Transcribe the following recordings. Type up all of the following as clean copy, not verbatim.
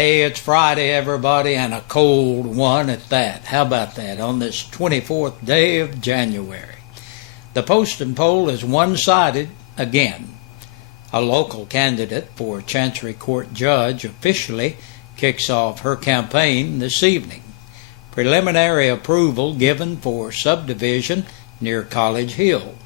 Hey, it's Friday, everybody, and a cold one at that. How about that, on this 24th day of January? The Poston poll is one-sided again. A local candidate for Chancery Court judge officially kicks off her campaign this evening. Preliminary approval given for subdivision near College Hill.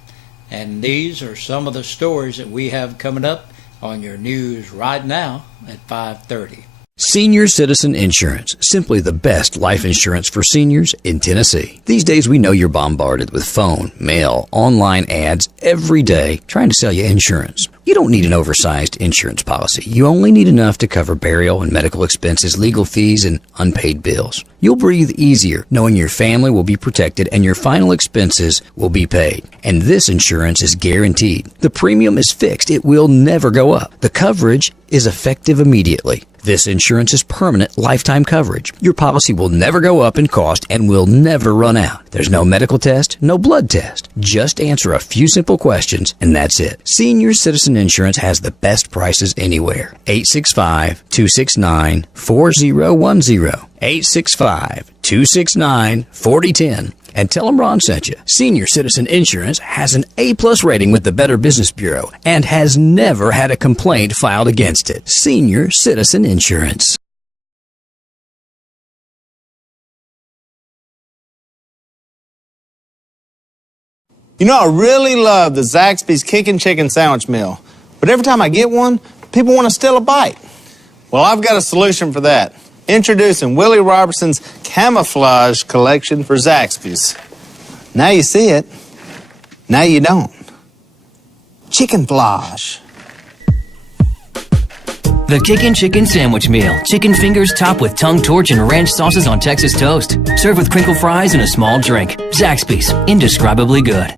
And these are some of the stories that we have coming up on your news right now at 5:30. Senior Citizen Insurance, simply the best life insurance for seniors in Tennessee. These days we know you're bombarded with phone, mail, online ads every day trying to sell you insurance. You don't need an oversized insurance policy. You only need enough to cover burial and medical expenses, legal fees, and unpaid bills. You'll breathe easier knowing your family will be protected and your final expenses will be paid. And this insurance is guaranteed. The premium is fixed. It will never go up. The coverage is effective immediately. This insurance is permanent lifetime coverage. Your policy will never go up in cost and will never run out. There's no medical test, no blood test. Just answer a few simple questions and that's it. Senior Citizen Insurance has the best prices anywhere. 865-269-4010. 865-269-4010. And tell them Ron sent you. Senior Citizen Insurance has an A+ rating with the Better Business Bureau and has never had a complaint filed against it. Senior Citizen Insurance. You know, I really love the Zaxby's Kickin' Chicken Sandwich Meal, but every time I get one, people want to steal a bite. Well, I've got a solution for that. Introducing Willie Robertson's Camouflage Collection for Zaxby's. Now you see it. Now you don't. Chickenflage. The Kickin' Chicken Sandwich Meal. Chicken fingers topped with tongue torch and ranch sauces on Texas toast. Served with crinkle fries and a small drink. Zaxby's. Indescribably good.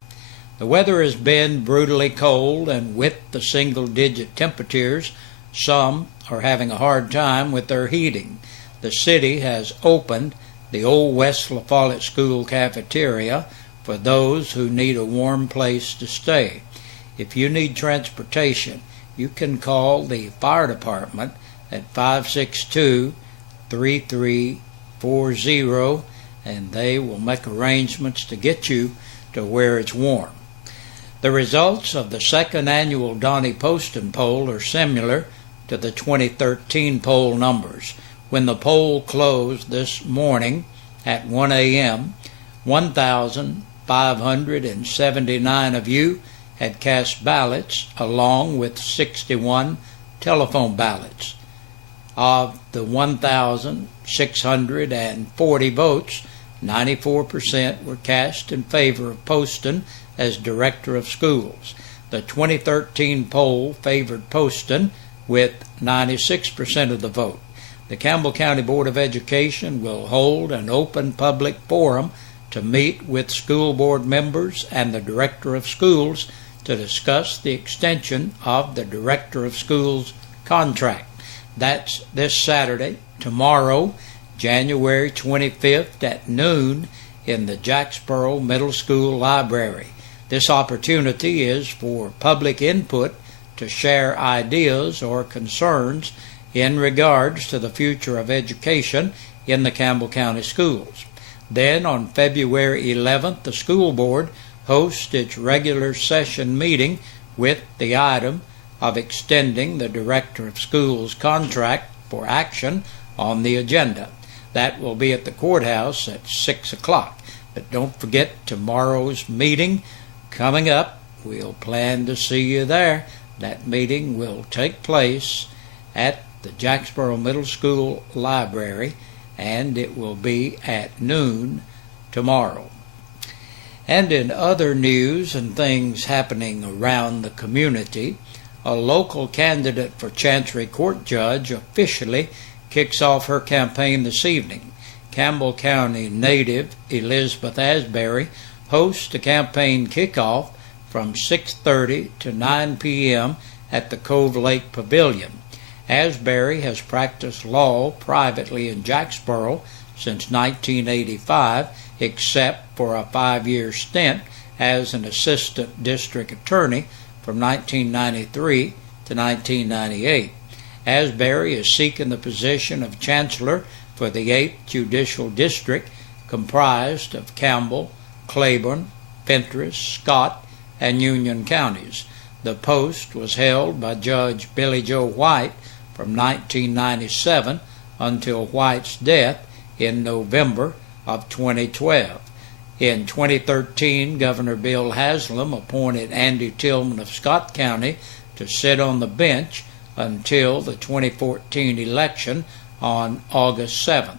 The weather has been brutally cold, and with the single-digit temperatures, some are having a hard time with their heating. The city has opened the old West La Follette School cafeteria for those who need a warm place to stay. If you need transportation, you can call the fire department at 562-3340, and they will make arrangements to get you to where it's warm. The results of the second annual Donnie Poston poll are similar to the 2013 poll numbers. When the poll closed this morning at 1 a.m., 1,579 of you had cast ballots, along with 61 telephone ballots. Of the 1,640 votes, 94% were cast in favor of Poston as Director of Schools. The 2013 poll favored Poston with 96% of the vote. The Campbell County Board of Education will hold an open public forum to meet with school board members and the Director of Schools to discuss the extension of the Director of Schools contract. That's this Saturday, tomorrow, January 25th at noon in the Jacksboro Middle School Library. This opportunity is for public input to share ideas or concerns in regards to the future of education in the Campbell County schools. Then on February 11th, the school board hosts its regular session meeting with the item of extending the Director of Schools contract for action on the agenda. That will be at the courthouse at 6 o'clock. But don't forget tomorrow's meeting coming up. We'll plan to see you there. That meeting will take place at the Jacksboro Middle School Library, and it will be at noon tomorrow. And in other news and things happening around the community, a local candidate for Chancery Court judge officially kicks off her campaign this evening. Campbell County native Elizabeth Asbury hosts the campaign kickoff from 6:30 to 9 p.m. at the Cove Lake Pavilion. Asbury has practiced law privately in Jacksboro since 1985, except for a 5-year stint as an assistant district attorney from 1993 to 1998. Asbury is seeking the position of Chancellor for the 8th Judicial District, comprised of Campbell, Claiborne, Fentress, Scott, and Union counties. The post was held by Judge Billy Joe White from 1997 until White's death in November of 2012. In 2013, Governor Bill Haslam appointed Andy Tillman of Scott County to sit on the bench until the 2014 election on August 7th.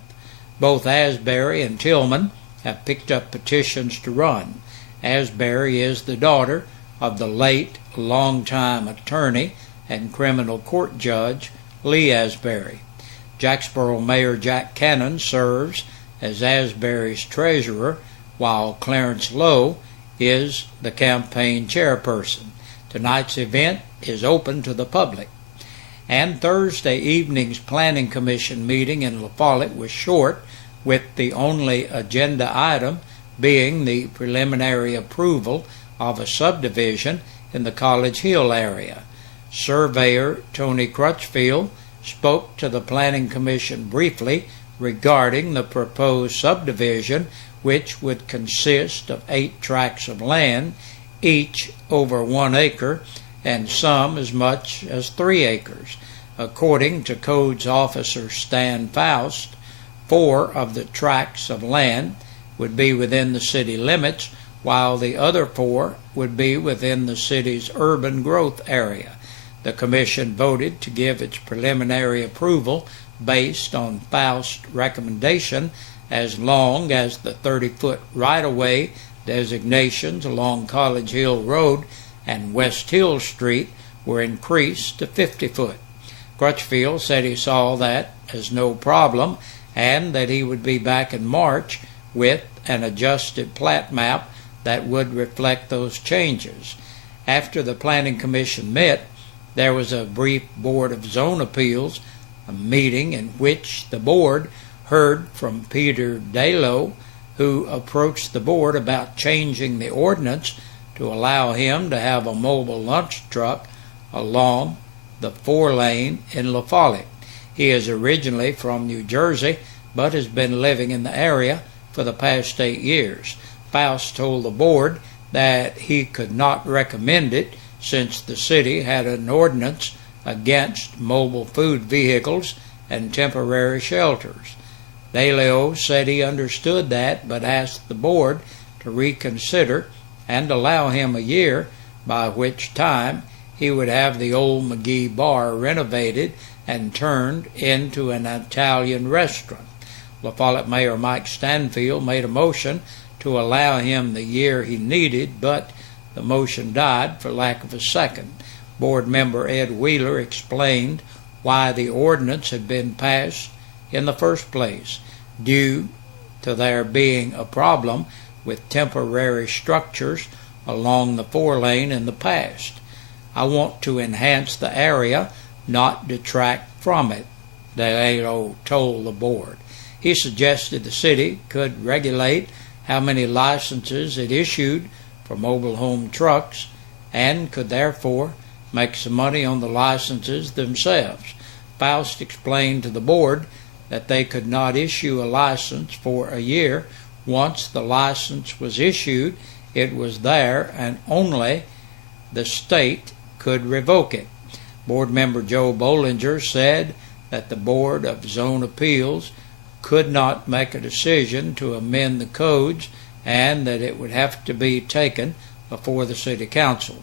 Both Asbury and Tillman have picked up petitions to run. Asbury is the daughter of the late longtime attorney and criminal court judge Lee Asbury. Jacksboro Mayor Jack Cannon serves as Asbury's treasurer, while Clarence Lowe is the campaign chairperson. Tonight's event is open to the public. And Thursday evening's Planning Commission meeting in La Follette was short, with the only agenda item being the preliminary approval of a subdivision in the College Hill area. Surveyor Tony Crutchfield spoke to the Planning Commission briefly regarding the proposed subdivision, which would consist of 8 tracts of land, each over 1 acre, and some as much as 3 acres. According to Codes Officer Stan Faust, 4 of the tracts of land would be within the city limits, while the other 4 would be within the city's urban growth area. The Commission voted to give its preliminary approval based on Faust's recommendation, as long as the 30-foot right-of-way designations along College Hill Road and West Hill Street were increased to 50 foot. Crutchfield said he saw that as no problem and that he would be back in March with an adjusted plat map that would reflect those changes. After the Planning Commission met, there was a brief Board of Zone Appeals, a meeting in which the board heard from Peter Dalo, who approached the board about changing the ordinance to allow him to have a mobile lunch truck along the 4-lane in La Follette. He is originally from New Jersey, but has been living in the area for the past 8 years. Faust told the board that he could not recommend it since the city had an ordinance against mobile food vehicles and temporary shelters. Daleo said he understood that, but asked the board to reconsider and allow him a year, by which time he would have the old McGee Bar renovated and turned into an Italian restaurant. La Follette Mayor Mike Stanfield made a motion to allow him the year he needed, but the motion died for lack of a second. Board member Ed Wheeler explained why the ordinance had been passed in the first place, due to there being a problem with temporary structures along the 4-lane in the past. I want to enhance the area, not detract from it, Daleo told the board. He suggested the city could regulate how many licenses it issued for mobile home trucks and could therefore make some money on the licenses themselves. Faust explained to the board that they could not issue a license for a year. Once the license was issued, it was there, and only the state could revoke it. Board member Joe Bollinger said that the Board of Zone Appeals could not make a decision to amend the codes and that it would have to be taken before the City Council.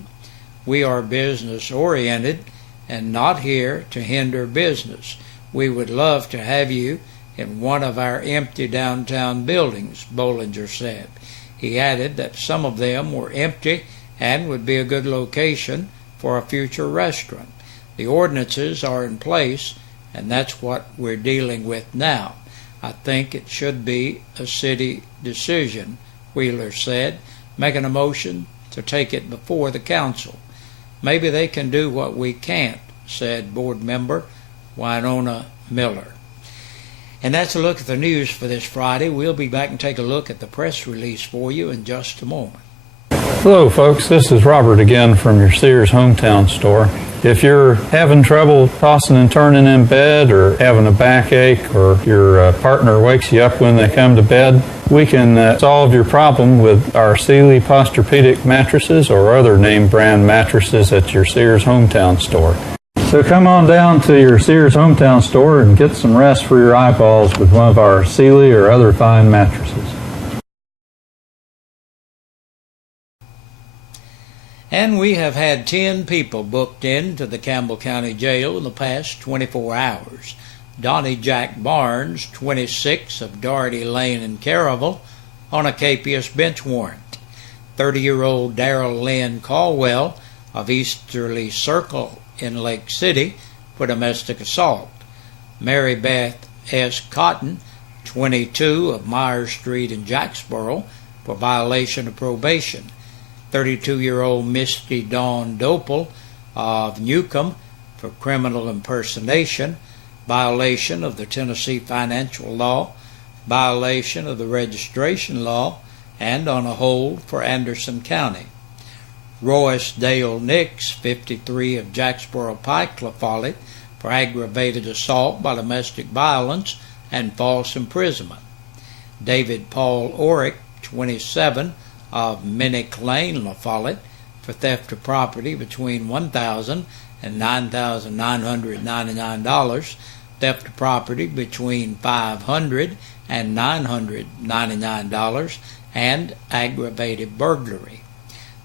We are business oriented and not here to hinder business. We would love to have you in one of our empty downtown buildings, Bollinger said. He added that some of them were empty and would be a good location for a future restaurant. The ordinances are in place, and that's what we're dealing with now. I think it should be a city decision, Wheeler said, making a motion to take it before the council. Maybe they can do what we can't, said board member Winona Miller. And that's a look at the news for this Friday. We'll be back and take a look at the press release for you in just a moment. Hello folks, this is Robert again from your Sears Hometown store. If you're having trouble tossing and turning in bed or having a backache or your partner wakes you up when they come to bed, we can solve your problem with our Sealy Posturepedic mattresses or other name brand mattresses at your Sears Hometown store. So come on down to your Sears Hometown store and get some rest for your eyeballs with one of our Sealy or other fine mattresses. And we have had 10 people booked into the Campbell County Jail in the past 24 hours. Donnie Jack Barnes, 26, of Doherty Lane in Caryville, on a capious bench warrant. 30-year-old Darrell Lynn Caldwell of Easterly Circle in Lake City for domestic assault. Mary Beth S. Cotton, 22, of Myers Street in Jacksboro, for violation of probation. 32-year-old Misty Dawn Dopel of Newcomb for criminal impersonation, violation of the Tennessee financial law, violation of the registration law, and on a hold for Anderson County. Royce Dale Nix, 53, of Jacksboro Pike, La Follette, for aggravated assault by domestic violence and false imprisonment. David Paul Orick, 27, of Minnick Lane, La Follette, for theft of property between $1,000 and $9,999, theft of property between $500 and $999, and aggravated burglary.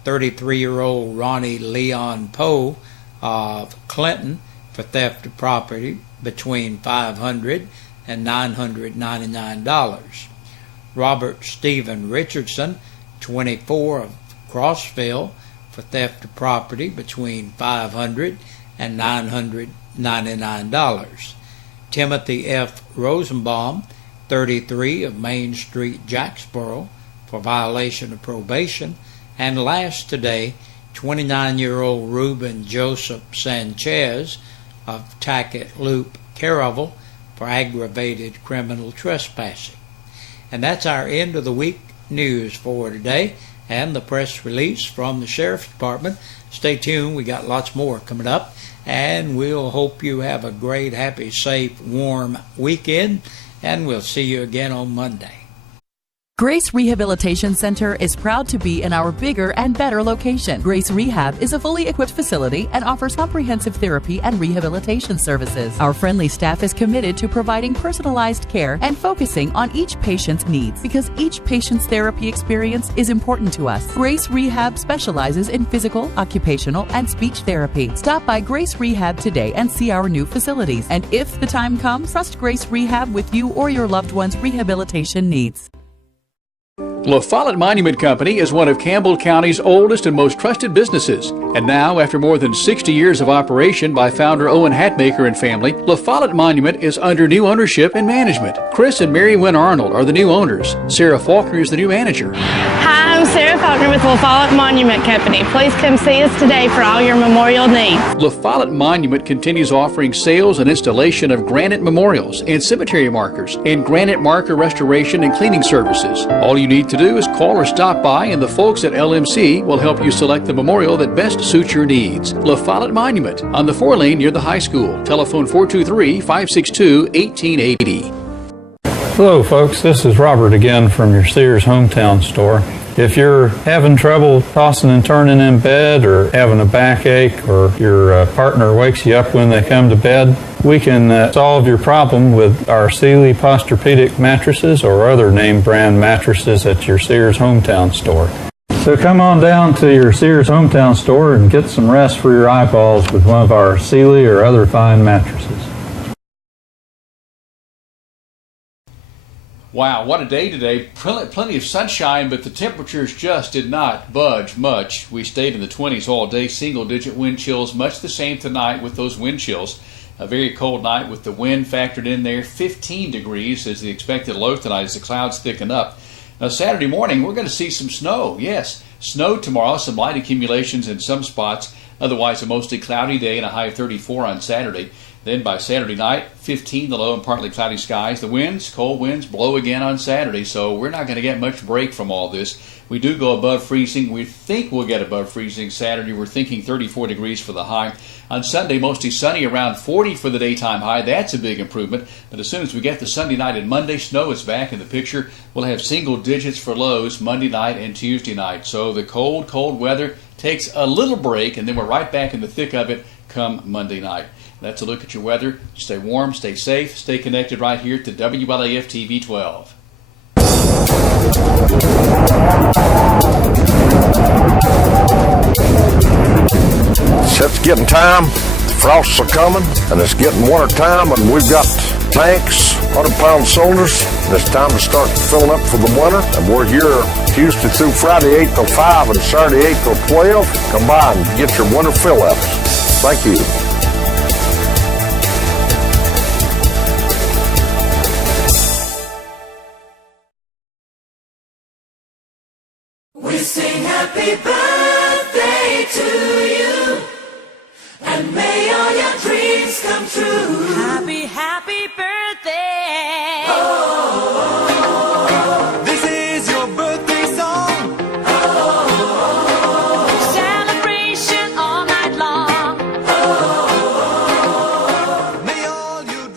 33-year-old Ronnie Leon Poe of Clinton for theft of property between $500 and $999. Robert Stephen Richardson, 24, of Crossville, for theft of property between $500 and $999. Timothy F. Rosenbaum, 33, of Main Street, Jacksboro, for violation of probation. And last today, 29-year-old Reuben Joseph Sanchez of Tackett Loop, Caryville, for aggravated criminal trespassing. And that's our end of the week news for today and the press release from the Sheriff's Department. Stay tuned, we got lots more coming up, and we'll hope you have a great, happy, safe, warm weekend, and we'll see you again on Monday. Grace Rehabilitation Center is proud to be in our bigger and better location. Grace Rehab is a fully equipped facility and offers comprehensive therapy and rehabilitation services. Our friendly staff is committed to providing personalized care and focusing on each patient's needs because each patient's therapy experience is important to us. Grace Rehab specializes in physical, occupational, and speech therapy. Stop by Grace Rehab today and see our new facilities. And if the time comes, trust Grace Rehab with you or your loved one's rehabilitation needs. La Follette Monument Company is one of Campbell County's oldest and most trusted businesses. And now, after more than 60 years of operation by founder Owen Hatmaker and family, La Follette Monument is under new ownership and management. Chris and Mary Wynn Arnold are the new owners. Sarah Faulkner is the new manager. Hi, I'm Sarah Faulkner with La Follette Monument Company. Please come see us today for all your memorial needs. La Follette Monument continues offering sales and installation of granite memorials and cemetery markers and granite marker restoration and cleaning services. All you need to do is call or stop by, and the folks at LMC will help you select the memorial that best suits your needs. La Follette Monument on the 4-lane near the high school. Telephone 423-562-1880. Hello folks, this is Robert again from your Sears Hometown store. If you're having trouble tossing and turning in bed or having a backache or your partner wakes you up when they come to bed, we can solve your problem with our Sealy Posturepedic mattresses or other name brand mattresses at your Sears Hometown store. So come on down to your Sears Hometown store and get some rest for your eyeballs with one of our Sealy or other fine mattresses. Wow, what a day today. Plenty of sunshine, but the temperatures just did not budge much. We stayed in the 20s all day, single-digit wind chills, much the same tonight with those wind chills. A very cold night with the wind factored in there. 15 degrees is the expected low tonight as the clouds thicken up. Now, Saturday morning, we're going to see some snow. Yes, snow tomorrow, some light accumulations in some spots. Otherwise, a mostly cloudy day and a high of 34 on Saturday. Then by Saturday night, 15 the low and partly cloudy skies. The winds, cold winds, blow again on Saturday, so we're not going to get much break from all this. We do go above freezing. We think we'll get above freezing Saturday. We're thinking 34 degrees for the high. On Sunday, mostly sunny, around 40 for the daytime high. That's a big improvement. But as soon as we get to Sunday night and Monday, snow is back in the picture. We'll have single digits for lows Monday night and Tuesday night. So the cold, cold weather takes a little break, and then we're right back in the thick of it come Monday night. That's a look at your weather. Stay warm, stay safe, stay connected right here to WLAF TV 12. It's getting time. Frosts are coming, and it's getting winter time, and we've got tanks, 100-pound cylinders. It's time to start filling up for the winter, and we're here Tuesday through Friday 8 till 5 and Saturday 8 till 12. Come by and get your winter fill-ups. Thank you. We sing happy birthday to you, and may all your dreams come true. Happy, happy birthday. Oh, this is your birthday song. Oh, celebration all night long. Oh, may all you.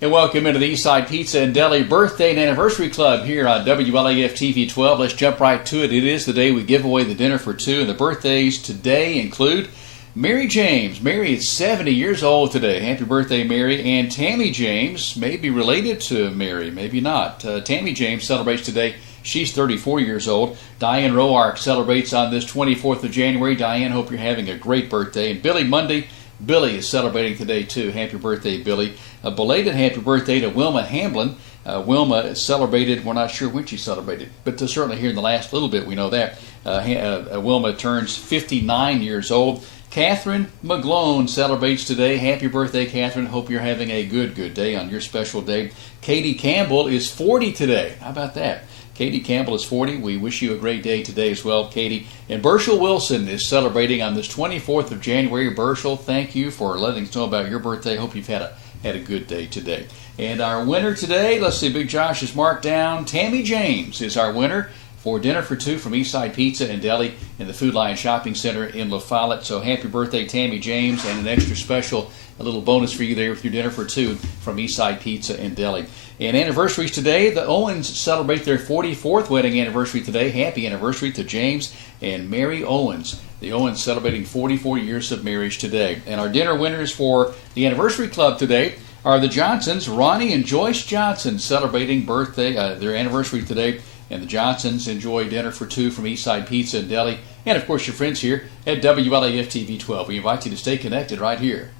And welcome into the Eastside Pizza and Deli Birthday and Anniversary Club here on WLAF TV 12. Let's jump right to it. It is the day we give away the dinner for two, and the birthdays today include Mary James. Mary is 70 years old today. Happy birthday, Mary. And Tammy James may be related to Mary, maybe not. Tammy James celebrates today. She's 34 years old. Diane Roark celebrates on this 24th of January. Diane, hope you're having a great birthday. And Billy Monday, Billy is celebrating today too. Happy birthday, Billy. A belated happy birthday to Wilma Hamblin. Wilma celebrated, we're not sure when she celebrated, but certainly here in the last little bit we know that. Wilma turns 59 years old. Catherine McGlone celebrates today. Happy birthday, Catherine. Hope you're having a good day on your special day. Katie Campbell is 40 today. How about that? Katie Campbell is 40. We wish you a great day today as well, Katie. And Burchell Wilson is celebrating on this 24th of January. Burchell, thank you for letting us know about your birthday. Hope you've had a good day today. And our winner today, let's see, Big Josh is marked down. Tammy James is our winner for dinner for two from Eastside Pizza and Deli in the Food Lion Shopping Center in La Follette. So happy birthday, Tammy James, and an extra special, a little bonus for you there with your dinner for two from Eastside Pizza and Deli. And anniversaries today, the Owens celebrate their 44th wedding anniversary today. Happy anniversary to James and Mary Owens. The Owens celebrating 44 years of marriage today. And our dinner winners for the anniversary club today are the Johnsons, Ronnie and Joyce Johnson, celebrating their anniversary today. And the Johnsons enjoy dinner for two from Eastside Pizza and Deli. And, of course, your friends here at WLAF TV 12. We invite you to stay connected right here.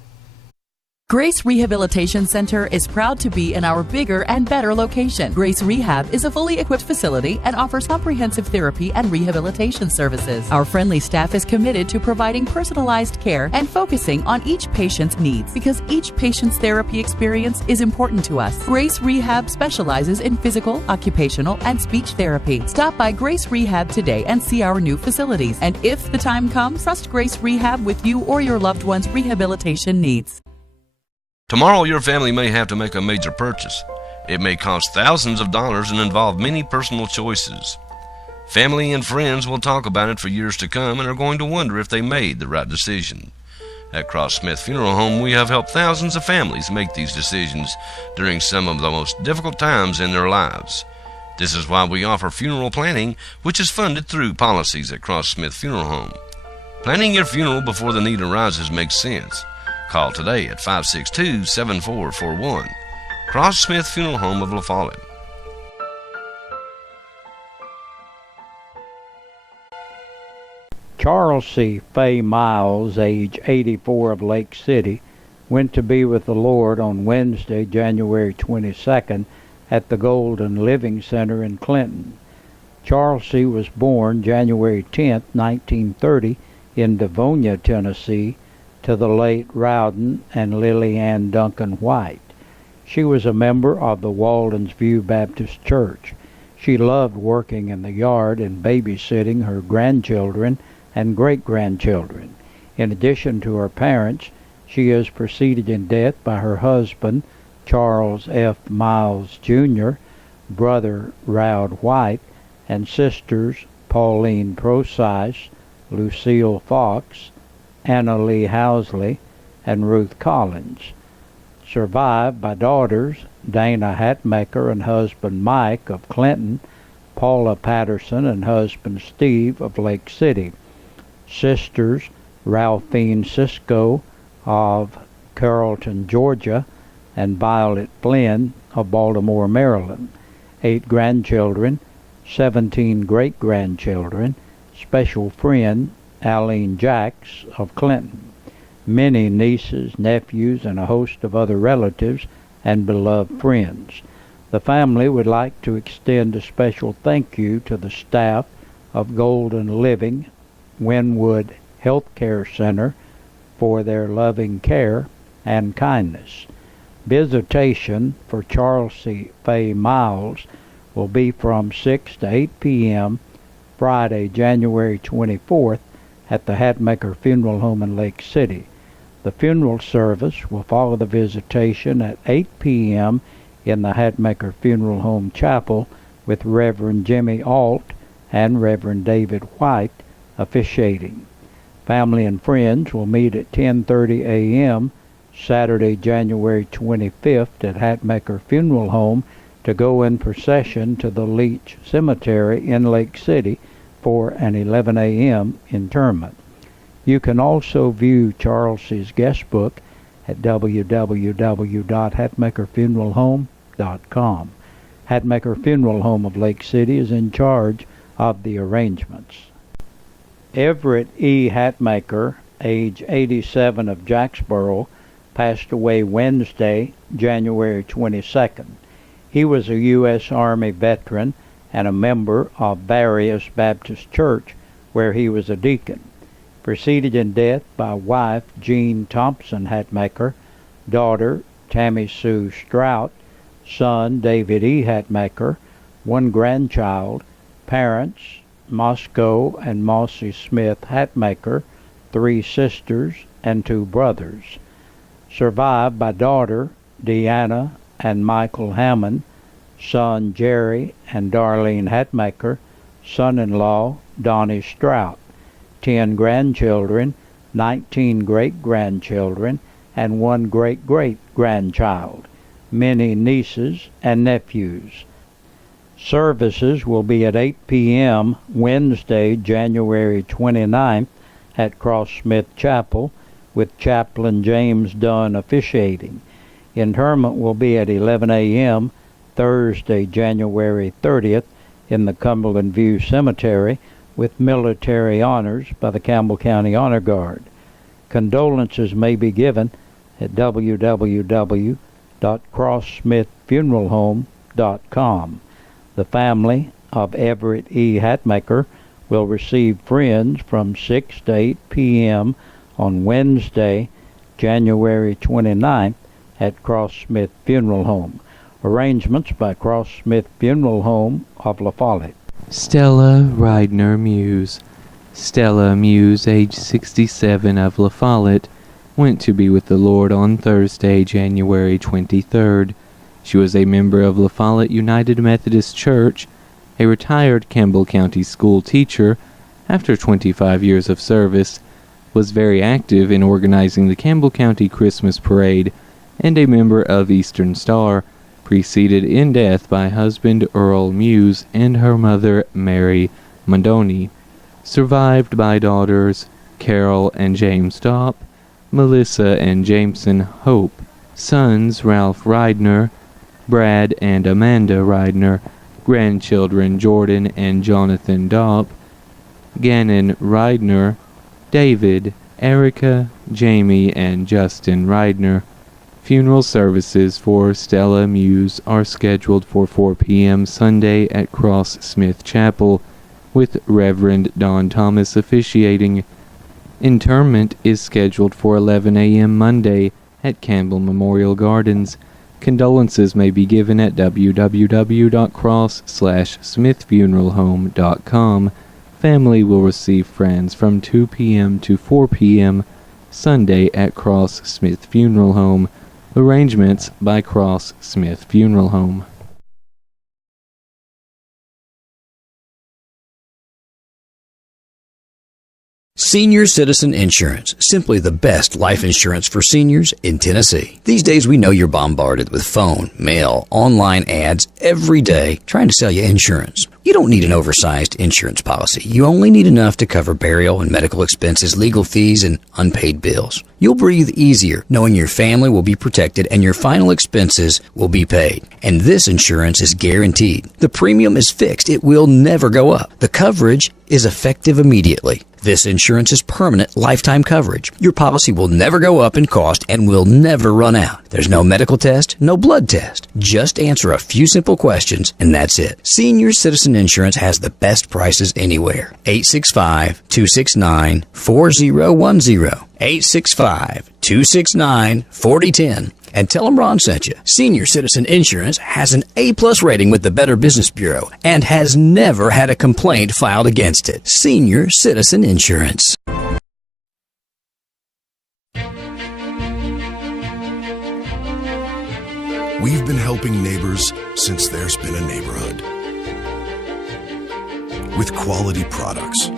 Grace Rehabilitation Center is proud to be in our bigger and better location. Grace Rehab is a fully equipped facility and offers comprehensive therapy and rehabilitation services. Our friendly staff is committed to providing personalized care and focusing on each patient's needs because each patient's therapy experience is important to us. Grace Rehab specializes in physical, occupational, and speech therapy. Stop by Grace Rehab today and see our new facilities. And if the time comes, trust Grace Rehab with you or your loved one's rehabilitation needs. Tomorrow your family may have to make a major purchase. It may cost thousands of dollars and involve many personal choices. Family and friends will talk about it for years to come and are going to wonder if they made the right decision. At Cross Smith Funeral Home, we have helped thousands of families make these decisions during some of the most difficult times in their lives. This is why we offer funeral planning, which is funded through policies at Cross Smith Funeral Home. Planning your funeral before the need arises makes sense. Call today at 562-7441. Cross Smith Funeral Home of La Follette. Charles C. Fay Miles, age 84, of Lake City, went to be with the Lord on Wednesday, January 22nd, at the Golden Living Center in Clinton. Charles C. was born January 10, 1930, in Devonia, Tennessee, to the late Rowden and Lily Ann Duncan White. She was a member of the Walden's View Baptist Church. She loved working in the yard and babysitting her grandchildren and great-grandchildren. In addition to her parents, She is preceded in death by her husband, Charles F. Miles, Jr., brother Raud White, and sisters Pauline Procyse, Lucille Fox, Anna Lee Housley, and Ruth Collins. Survived by daughters Dana Hatmaker and husband Mike of Clinton, Paula Patterson and husband Steve of Lake City. Sisters Ralphine Cisco of Carrollton, Georgia, and Violet Flynn of Baltimore, Maryland. 8 grandchildren, 17 great-grandchildren, special friend Aline Jacks of Clinton, many nieces, nephews, and a host of other relatives and beloved friends. The family would like to extend a special thank you to the staff of Golden Living Wynwood Healthcare Center for their loving care and kindness. Visitation for Charles C. Fay Miles will be from 6 to 8 p.m. Friday, January 24th at the Hatmaker Funeral Home in Lake City. The funeral service will follow the visitation at 8 p.m. in the Hatmaker Funeral Home Chapel with Reverend Jimmy Alt and Reverend David White officiating. Family and friends will meet at 10:30 a.m. Saturday, January 25th at Hatmaker Funeral Home to go in procession to the Leach Cemetery in Lake City for an 11 a.m. interment. You can also view Charles's guest book at www.hatmakerfuneralhome.com. Hatmaker Funeral Home of Lake City is in charge of the arrangements. Everett E. Hatmaker, age 87 of Jacksboro, passed away Wednesday, January 22nd. He was a U.S. Army veteran and a member of Various Baptist Church, where he was a deacon. Preceded in death by wife Jean Thompson Hatmaker, daughter Tammy Sue Strout, son David E. Hatmaker, 1 grandchild, parents Moscow and Mossy Smith Hatmaker, 3 sisters, and 2 brothers. Survived by daughter Deanna and Michael Hammond, son Jerry and Darlene Hatmaker, son-in-law Donnie Strout, 10 grandchildren, 19 great-grandchildren, and 1 great-great-grandchild, many nieces and nephews. Services will be at 8 p.m. Wednesday, January 29th at Cross Smith Chapel, with Chaplain James Dunn officiating. Interment will be at 11 a.m. Thursday, January 30th in the Cumberland View Cemetery with military honors by the Campbell County Honor Guard. Condolences may be given at www.crosssmithfuneralhome.com. The family of Everett E. Hatmaker will receive friends from 6 to 8 p.m. on Wednesday, January 29th at Cross Smith Funeral Home. Arrangements by Cross Smith Funeral Home of La Follette. Stella Rydner Muse. Stella Muse, age 67 of La Follette, went to be with the Lord on Thursday, January 23rd. She was a member of La Follette United Methodist Church, a retired Campbell County school teacher. After 25 years of service, was very active in organizing the Campbell County Christmas Parade, and a member of Eastern Star, preceded in death by husband Earl Muse and her mother Mary Mondoni. Survived by daughters Carol and James Dopp, Melissa and Jameson Hope, sons Ralph Rydner, Brad and Amanda Rydner, grandchildren Jordan and Jonathan Dopp, Gannon Rydner, David, Erica, Jamie, and Justin Rydner. Funeral services for Stella Muse are scheduled for 4 p.m. Sunday at Cross Smith Chapel, with Reverend Don Thomas officiating. Interment is scheduled for 11 a.m. Monday at Campbell Memorial Gardens. Condolences may be given at www.cross/smithfuneralhome.com. Family will receive friends from 2 p.m. to 4 p.m. Sunday at Cross Smith Funeral Home. Arrangements by Cross Smith Funeral Home. Senior Citizen Insurance, simply the best life insurance for seniors in Tennessee. These days we know you're bombarded with phone, mail, online ads every day trying to sell you insurance. You don't need an oversized insurance policy. You only need enough to cover burial and medical expenses, legal fees, and unpaid bills. You'll breathe easier knowing your family will be protected and your final expenses will be paid. And this insurance is guaranteed. The premium is fixed. It will never go up. The coverage is effective immediately. This insurance is permanent lifetime coverage. Your policy will never go up in cost and will never run out. There's no medical test, no blood test. Just answer a few simple questions and that's it. Senior Citizen Insurance has the best prices anywhere. 865-269-4010. 865-269-4010. And tell them Ron sent you. Senior Citizen Insurance has an A+ rating with the Better Business Bureau and has never had a complaint filed against it. Senior Citizen Insurance. We've been helping neighbors since there's been a neighborhood. With quality products,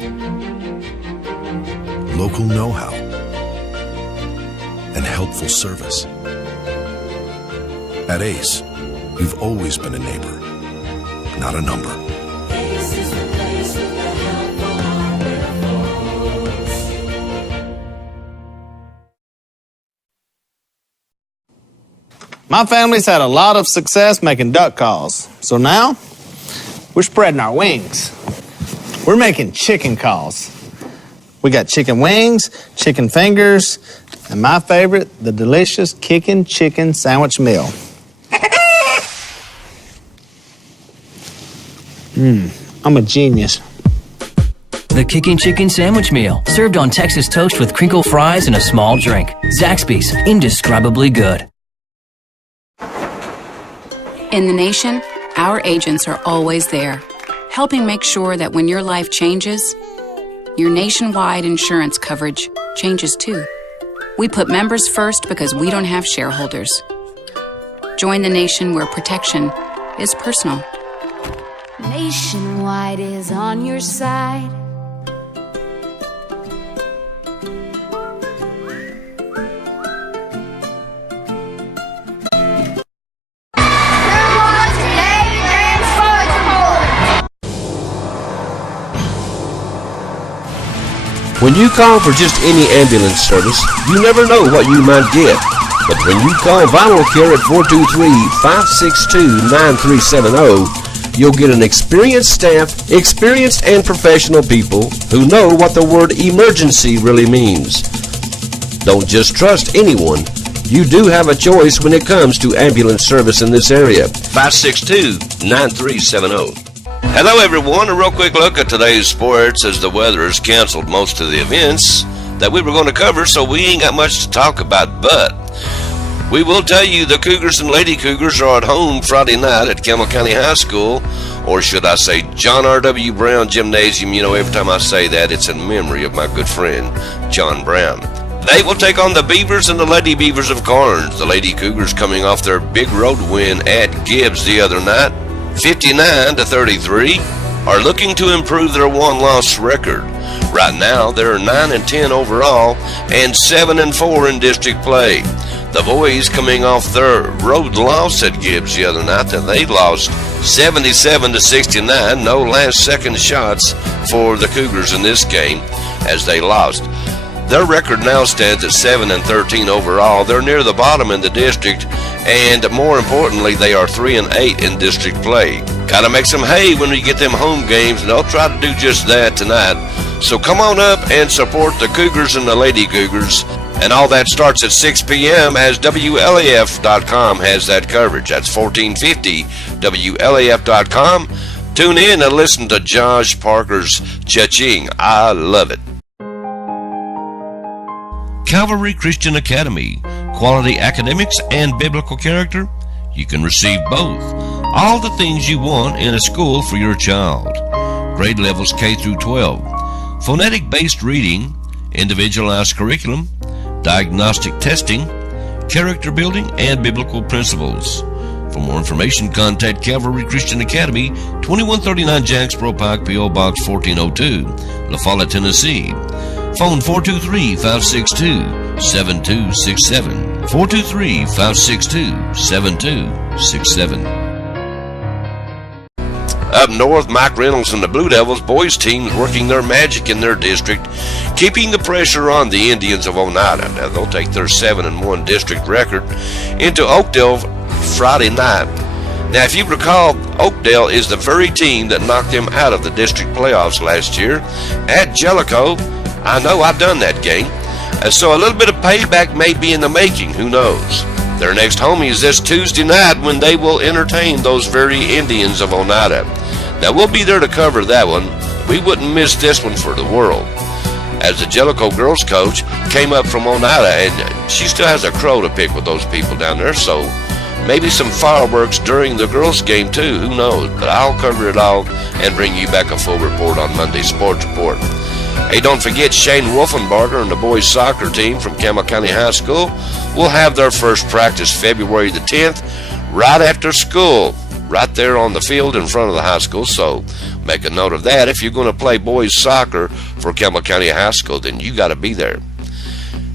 local know-how, and helpful service. At ACE, you've always been a neighbor, not a number. Ace is the place with the helpful hardware folks. My family's had a lot of success making duck calls. So now, we're spreading our wings. We're making chicken calls. We got chicken wings, chicken fingers, and my favorite, the delicious kicking chicken sandwich meal. I'm a genius. The Kickin' Chicken Sandwich Meal, served on Texas toast with crinkle fries and a small drink. Zaxby's, indescribably good. In the nation, our agents are always there, helping make sure that when your life changes, your nationwide insurance coverage changes too. We put members first because we don't have shareholders. Join the nation where protection is personal. Nationwide is on your side. When you call for just any ambulance service, you never know what you might get. But when you call Vital Care at 423-562-9370, you'll get an experienced staff, experienced and professional people who know what the word emergency really means. Don't just trust anyone. You do have a choice when it comes to ambulance service in this area. 562-9370. Hello everyone, a real quick look at today's sports as the weather has canceled most of the events that we were going to cover, so we ain't got much to talk about, but we will tell you the Cougars and Lady Cougars are at home Friday night at Campbell County High School, or should I say John R.W. Brown Gymnasium. You know, every time I say that, it's in memory of my good friend, John Brown. They will take on the Beavers and the Lady Beavers of Carnes. The Lady Cougars coming off their big road win at Gibbs the other night, 59-33, are looking to improve their one-loss record. Right now, they're 9-10 overall and 7-4 in district play. The boys coming off their road loss at Gibbs the other night, and they lost 77-69. No last-second shots for the Cougars in this game as they lost. Their record now stands at 7-13 overall. They're near the bottom in the district, and more importantly, they are 3-8 in district play. Gotta make some hay when we get them home games, and they'll try to do just that tonight. So come on up and support the Cougars and the Lady Cougars. And all that starts at 6 p.m. as WLAF.com has that coverage. That's 1450 WLAF.com. Tune in and listen to Josh Parker's Cha-Ching. I love it. Calvary Christian Academy. Quality academics and biblical character. You can receive both. All the things you want in a school for your child. Grade levels K through 12. Phonetic-based reading. Individualized curriculum. diagnostic testing, character building, and biblical principles. For more information, contact Calvary Christian Academy, 2139 Jacksboro Pike, P.O. Box 1402, La Follette, Tennessee. Phone 423-562-7267. 423-562-7267. Up north, Mike Reynolds and the Blue Devils boys teams working their magic in their district, keeping the pressure on the Indians of Oneida. Now they'll take their 7-1 district record into Oakdale Friday night. Now, if you recall, Oakdale is the very team that knocked them out of the district playoffs last year at Jellicoe. I know, I've done that game. So a little bit of payback may be in the making. Who knows? Their next homie is this Tuesday night when they will entertain those very Indians of Oneida. Now, we'll be there to cover that one. We wouldn't miss this one for the world. As the Jellicoe girls coach came up from Oneida, and she still has a crow to pick with those people down there, so maybe some fireworks during the girls' game too, who knows? But I'll cover it all and bring you back a full report on Monday's Sports Report. Hey, don't forget Shane Wolfenbarger and the boys' soccer team from Campbell County High School will have their first practice February the 10th, right after school, right there on the field in front of the high school. So make a note of that. If you're going to play boys' soccer for Campbell County High School, then you got to be there.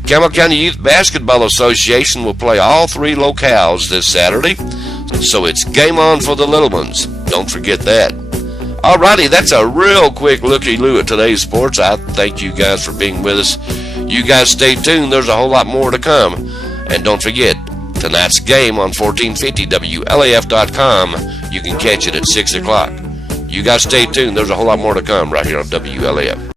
Campbell County Youth Basketball Association will play all 3 locales this Saturday, so it's game on for the little ones. Don't forget that. Alrighty, that's a real quick looky-loo at today's sports. I thank you guys for being with us. You guys stay tuned. There's a whole lot more to come. And don't forget, tonight's game on 1450 WLAF.com. You can catch it at 6 o'clock. You guys stay tuned. There's a whole lot more to come right here on WLAF.